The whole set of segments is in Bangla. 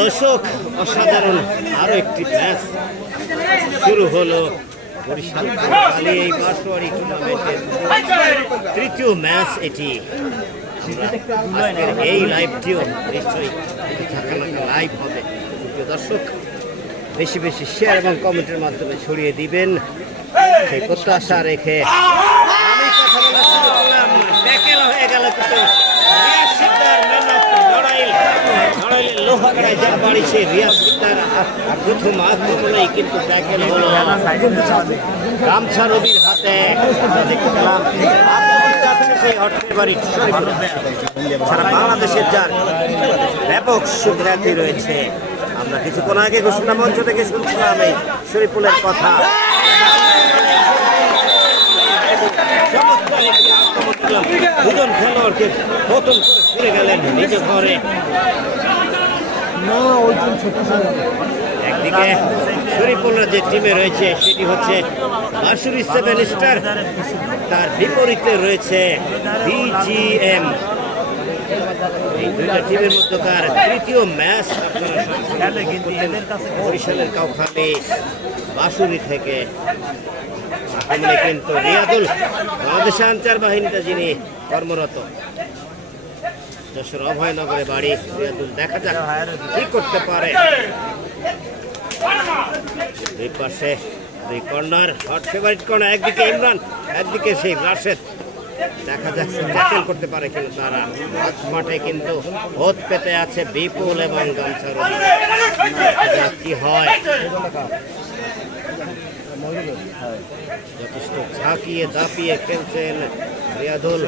দর্শক, অসাধারণ আরও একটি ম্যাচ শুরু হলো এই তৃতীয় ম্যাচ এটি। এই লাইভটিও নিশ্চয়ই লাইভ হবে। দর্শক, বেশি বেশি শেয়ার এবং কমেন্টের মাধ্যমে ছড়িয়ে দিবেন। সেই প্রত্যাশা রেখে আমি কথা হয়ে গেল কিন্তু রিয়াজ সিকদার ম্যান অফ লড়াইল লড়াইলে সেই রিয়াজ প্রথম কিন্তু গামছা রবির হাতে। বাংলাদেশের যার ব্যাপক সুখ্যাতি রয়েছে। আমরা কিছুক্ষণ আগে ঘোষণা মঞ্চ থেকে শুনছিলাম এই শরীফুলের কথা। দুজন খেলোয়াড়কে পতন করে ফিরে গেলেন নিজ ঘরে। না ওইজন একদিকে শরীফুলরা যে টিমে রয়েছে, সেটি হচ্ছে আশুরি সেভেন স্টার তার বিপরীতে রয়েছে বিজিএম এই দুইটা টিমের মধ্যকার তৃতীয় ম্যাচ বরিশালের কাউখালী বাসুরি থেকে কিন্তু রিয়াদুল। বাংলাদেশ আনচার বাহিনীতে যিনি কর্মরত। যশোর অভয়নগরে বাড়ি। দেখা যাক কি করতে পারে। দুই পাশে দুই কর্নার হট ফেভারিট কর্নার একদিকে ইমরান, একদিকে সেই রাশেদ। দেখা যাক করতে পারে কিন্তু তারা। মাঠে কিন্তু ভোট পেতে আছে বিপুল এবং গামছা রবি। দেখা কি হয়। যথেষ্ট ঝাঁকিয়ে দাপিয়ে খেলছেন রিয়াদুল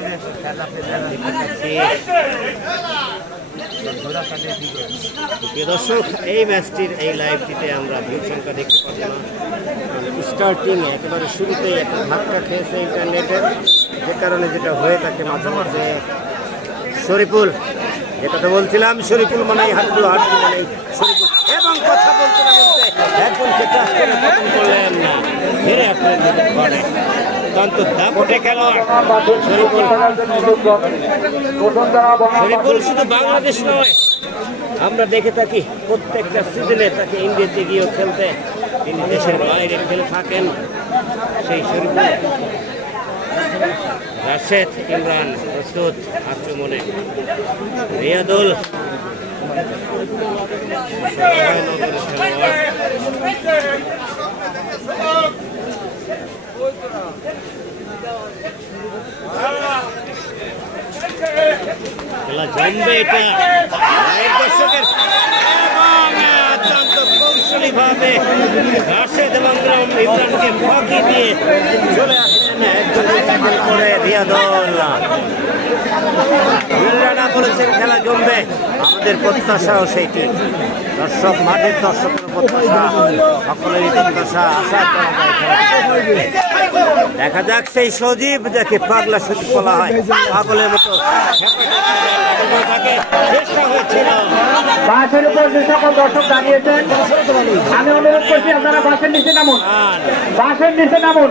দর্শক, এই ম্যাচটির, এই লাইভটিতে আমরা ভিউ সংখ্যা দেখতে পাচ্ছি না। স্টার্টিং, একেবারে শুরুতেই একটা ধাক্কা খেয়েছে ইন্টারনেটের যে কারণে যেটা হয়ে থাকে মাঝে মাঝে। শরীফুল, যে কথা বলছিলাম, শরীফুল মানে হাড্ডু হাড্ডু মানে শরীফুল। এবং কথা বলতে বলতে একজনকে টাচ করলেন না। ফিরে আসলেন বাংলাদেশ নয়, আমরা দেখে থাকি প্রত্যেকটা সিজনে তাকে ইন্ডিয়াতে গিয়েও খেলতে। তিনি দেশের বাইরে খেলে থাকেন, সেই শরীফুল। রাশেদ ইমরান প্রস্তুত আক্রমণে। রিয়াদুল। খেলোয়াড় খেলা জমবে এটা। দর্শকের অত্যন্ত কৌশলী ভাবে রাশেদ এবং ইমরানকে ফাঁকি দিয়ে চলে একজনের করে খেলা জমবে আমাদের প্রত্যাশাও সেইটি। দর্শক মাঠের দর্শকের প্রত্যাশা সকলেরই প্রত্যাশা আশা করা যায় দেখা যাক সেই সজীব যাকে পাগলা সজীব বলা হয়। পাগলের মতো। থাকে চেষ্টা হয়েছিল বাসের উপর যে সকল দর্শক দাঁড়িয়েছেন আমি অনুরোধ করছি আপনারা বাসের নিচে নামুন। বাসের নিচে নামুন।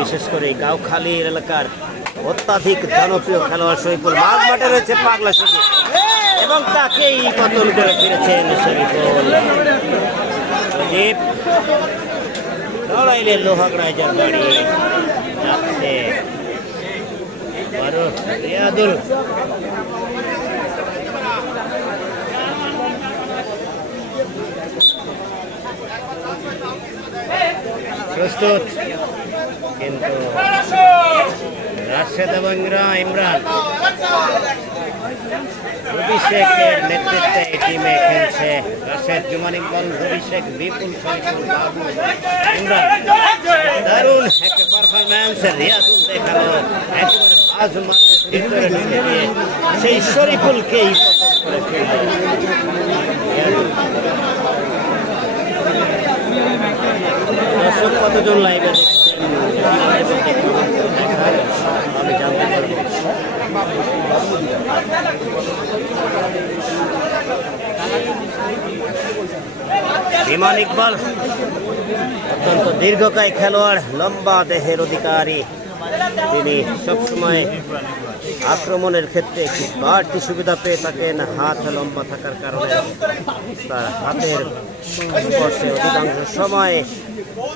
বিশেষ করে গাঁওখালী এলাকার অত্যাধিক জনপ্রিয় খেলোয়াড় শরীফুল মাঘ মাঠে রয়েছে পাগলা শরীফ এবং তাকেই পতন করে ফিরেছেন শরীফুল লড়াইলে লোহাগড়ায় যার যাচ্ছে। প্রস্তুত। কিন্তু রাশেদ এবং ইমরা- ইমরান। অভিষেকের নেতৃত্বে এই টিমে খেলছে রাশেদ জুমান ইকবাল অভিষেক, বিপুল দারুণ একটা রিয়াজুল দেখাল, একেবারে সেই শরীফুলকেই পতন করে দর্শক কতজন লাইভে বিমান ইকবাল, অত্যন্ত দীর্ঘকায় খেলোয়াড়, লম্বা দেহের অধিকারী। তিনি সবসময় আক্রমণের ক্ষেত্রে একটি বাড়তি সুবিধা পেয়ে থাকেন। হাত লম্বা থাকার কারণে তার হাতের স্পর্শে অধিকাংশ সময়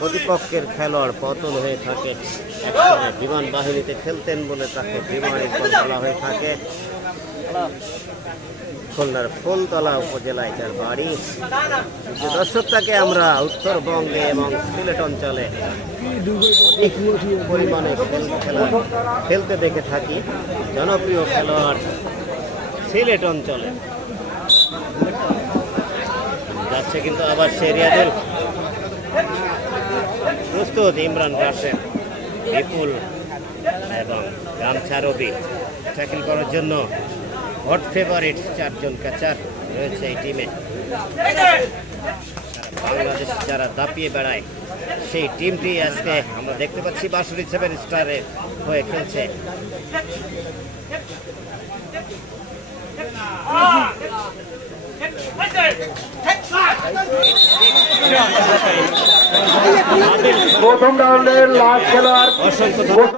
প্রতিপক্ষের খেলোয়াড় পতন হয়ে থাকে। একসময় বিমান বাহিনীতে খেলতেন বলে তাকে বিমান বলা হয়ে থাকে। খুলনার ফুলতলা উপজেলায় তার বাড়ি। যে দর্শকটাকে আমরা উত্তরবঙ্গে এবং সিলেট অঞ্চলে পরিমাণে খেল খেলা খেলতে দেখে থাকি। জনপ্রিয় খেলোয়াড় সিলেট অঞ্চলে। যাচ্ছে কিন্তু আবার সে রিয়াদুল প্রস্তুত ইমরান রাশেদ, বিপুল এবং গামছা রবি ট্যাকেল করার জন্য হট ফেভারিট চারজন ক্যাচার রয়েছে এই টিমে বাংলাদেশ যারা দাপিয়ে বেড়ায়, সেই টিমটি আজকে আমরা দেখতে পাচ্ছি বাসুরি সেভেন স্টারে হয়ে খেলছে। প্রথম রাউন্ডের লাস্ট ধন্যবাদ।